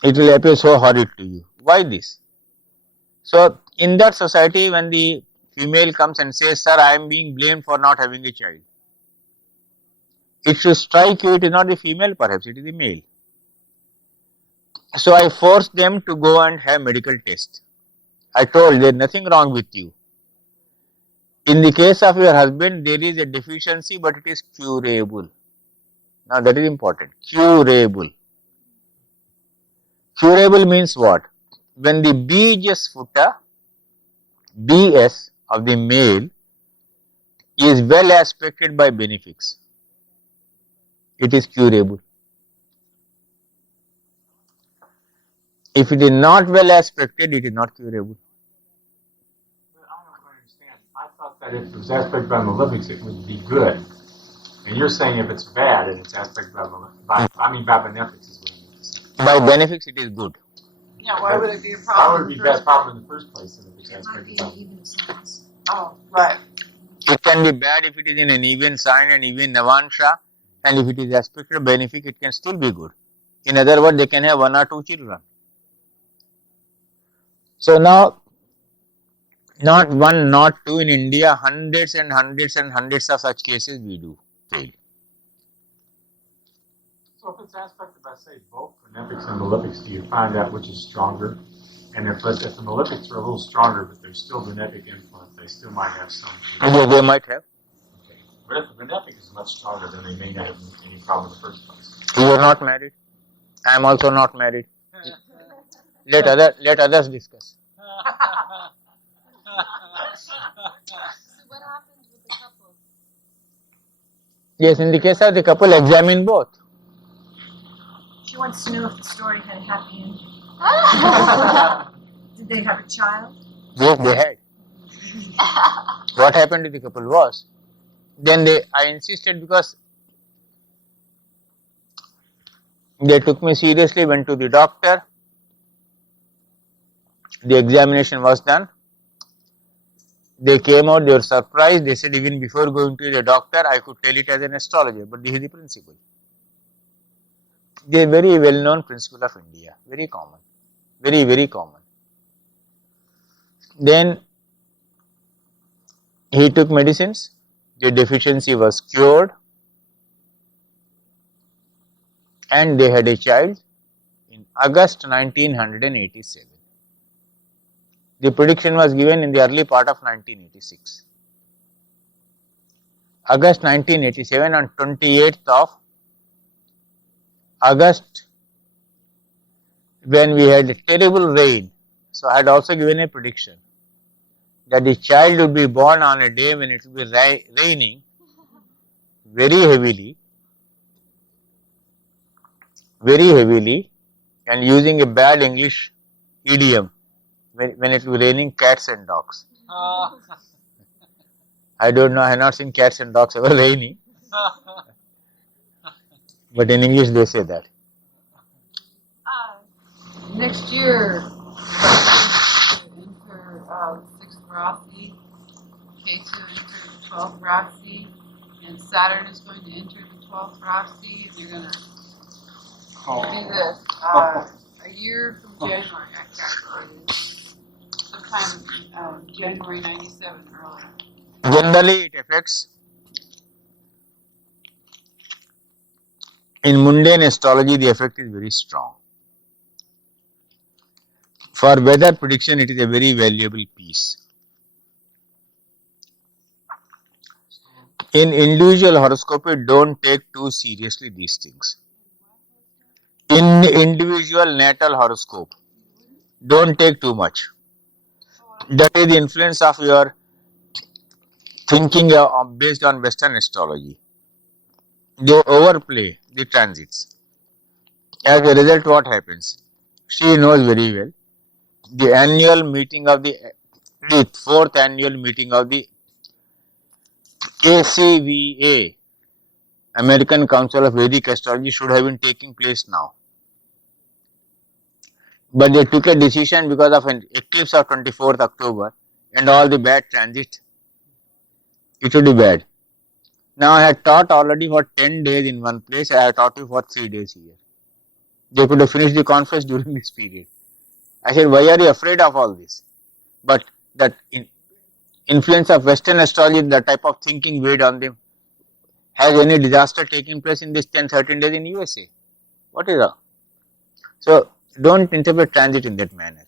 It will appear so horrid to you. Why this? So in that society, when the female comes and says, sir, I am being blamed for not having a child, it should strike you, it is not the female, perhaps it is the male. So I forced them to go and have medical tests. I told there is nothing wrong with you. In the case of your husband, there is a deficiency, but it is curable. Now that is important. Curable. Curable means what? When the Bijasfuta, BS of the male is well aspected by benefics, it is curable. If it is not well aspected, it is not curable. But I don't understand. I thought that if it was aspected by malefics, it would be good. And you're saying if it's bad and it's aspected by benefics is what you mean to say. By benefics, it is good. Yeah, why would it be a Why problem? would it in be the a first problem in the first place if it's It might be aspected by an even signs. Oh, right. It can be bad if it is in an even sign and even Navansha, and if it is aspected benefic, it can still be good. In other words, they can have 1 or 2 children. So now, not 1, not 2 in India, hundreds and hundreds and hundreds of such cases we do fail. So if it's aspected by, say, both benefics and malefics, do you find out which is stronger? And if the malefics are a little stronger, but there's still benefic influence, they still might have some. They might have. Okay. But if the benefic is much stronger, then they may not have any problem in the first place. You are not married. I am also not married. Let others discuss. So what happens with the couple? Yes, in the case of the couple, examine both. She wants to know if the story had a happy ending. Did they have a child? Yes, they had. What happened to the couple was, then I insisted because they took me seriously, went to the doctor, the examination was done, they came out, they were surprised, they said even before going to the doctor, I could tell it as an astrologer, but this is the principle. They are very well known principle of India, very common, very, very common. Then He took medicines, the deficiency was cured, and they had a child in August 1987. The prediction was given in the early part of 1986. August 1987, on 28th of August, when we had terrible rain, so I had also given a prediction that the child would be born on a day when it will be raining very heavily, and using a bad English idiom, when it will be raining cats and dogs. I don't know, I have not seen cats and dogs ever raining, but in English they say that. Next year, enter 6th Rashi, Ketu enter the 12th Rashi, and Saturn is going to enter the 12th Rashi, and you're going to do this a year from January, I calculated. Sometime January 97 early. Generally it affects, in mundane astrology the effect is very strong. For weather prediction it is a very valuable piece. In individual horoscope, don't take too seriously these things. In individual natal horoscope, don't take too much. That is the influence of your thinking based on Western astrology. They overplay the transits. As a result, what happens? She knows very well. The annual meeting of the fourth annual meeting of the ACVA, American Council of Vedic Astrology, should have been taking place now. But they took a decision because of an eclipse of 24th October and all the bad transit. It would be bad. Now I had taught already for 10 days in one place, I have taught you for 3 days here. They could have finished the conference during this period. I said, why are you afraid of all this? But that influence of Western astrology, the type of thinking weighed on them, has any disaster taken place in this 10-13 days in USA? What is that? So don't interpret transit in that manner.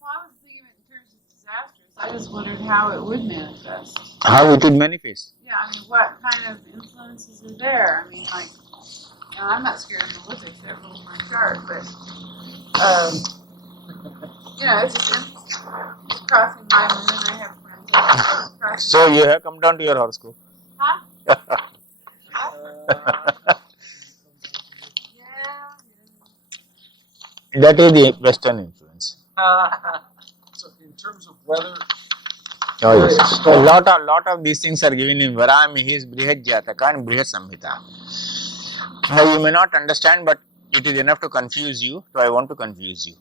Well, I was thinking in terms of disasters. I just wondered how it would manifest. How it would manifest? Yeah, I mean, what kind of influences are there? I mean, like, I'm not scared of malefics. That rules my chart, but it's just crossing my moon. I have friends that crossing. So you have come down to your horoscope. Huh? That is the Western influence. So in terms of weather, Oh yes. So lot of these things are given in Varamihi's Brihat Jataka and Brihat Samhita. Now you may not understand, but it is enough to confuse you, so I want to confuse you.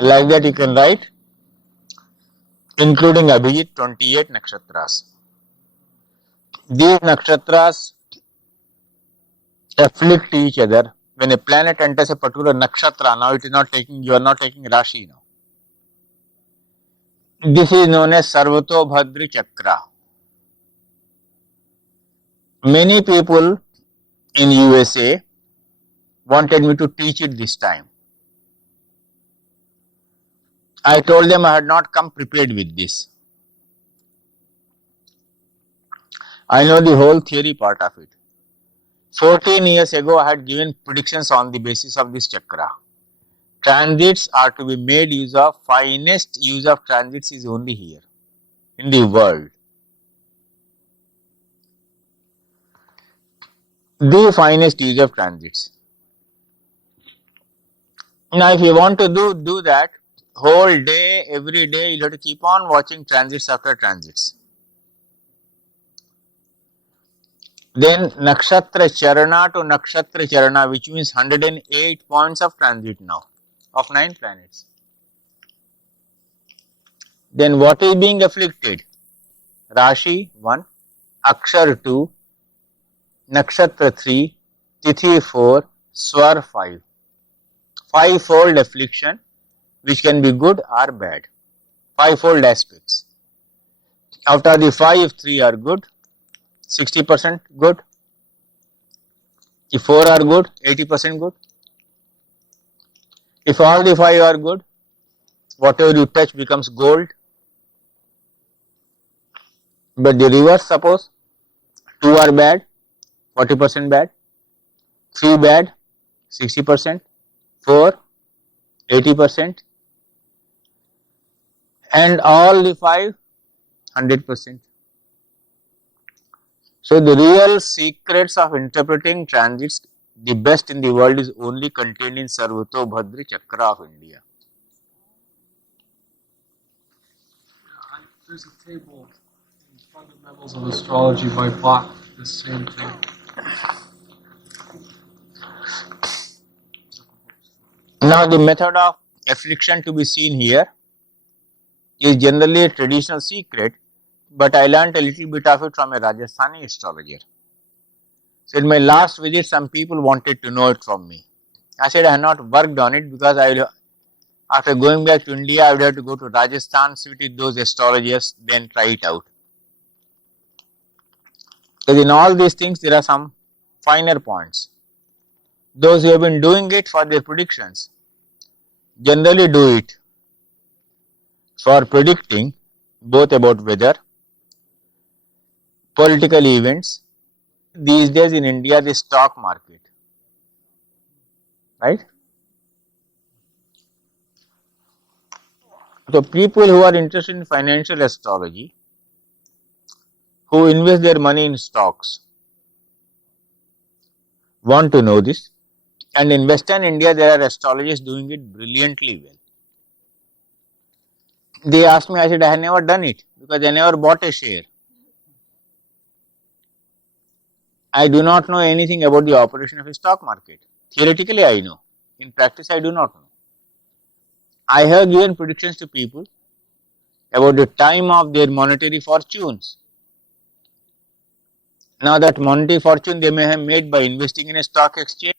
Like that you can write, including Abhijit, 28 nakshatras. These nakshatras afflict each other. When a planet enters a particular nakshatra, now it is not taking, you are not taking Rashi now. This is known as Sarvato Bhadri Chakra. Many people in USA wanted me to teach it this time. I told them I had not come prepared with this. I know the whole theory part of it. 14 years ago, I had given predictions on the basis of this chakra. Transits are to be made use of. Finest use of transits is only here in the world. The finest use of transits. Now, if you want to do that whole day, every day, you have to keep on watching transits after transits. Then Nakshatra Charana to Nakshatra Charana, which means 108 points of transit now, of 9 planets. Then what is being afflicted? Rashi 1, Akshar 2, Nakshatra 3, Tithi 4, Swar 5. 5-fold affliction, which can be good or bad. 5-fold aspects. Out of the 5, 3 are good, 60% good. If 4 are good, 80% good. If all the 5 are good, whatever you touch becomes gold. But the reverse, suppose 2 are bad, 40% bad, 3 bad, 60%, 4, 80%, and all the 5, 100%. So the real secrets of interpreting transits, the best in the world, is only contained in Sarvato Bhadra Chakra of India. There's a table in Fundamentals of Astrology by Bach, the same thing. Now the method of affliction to be seen here is generally a traditional secret, but I learnt a little bit of it from a Rajasthani astrologer. So in my last visit, some people wanted to know it from me. I said I have not worked on it because after going back to India, I would have to go to Rajasthan, sit with those astrologers, then try it out. Because in all these things, there are some finer points. Those who have been doing it for their predictions generally do it for predicting both about weather, political events, these days in India, the stock market, right? So people who are interested in financial astrology, who invest their money in stocks, want to know this. And in Western India, there are astrologers doing it brilliantly well. They asked me, I said, I have never done it because I never bought a share. I do not know anything about the operation of a stock market. Theoretically, I know. In practice, I do not know. I have given predictions to people about the time of their monetary fortunes. Now that monetary fortune they may have made by investing in a stock exchange,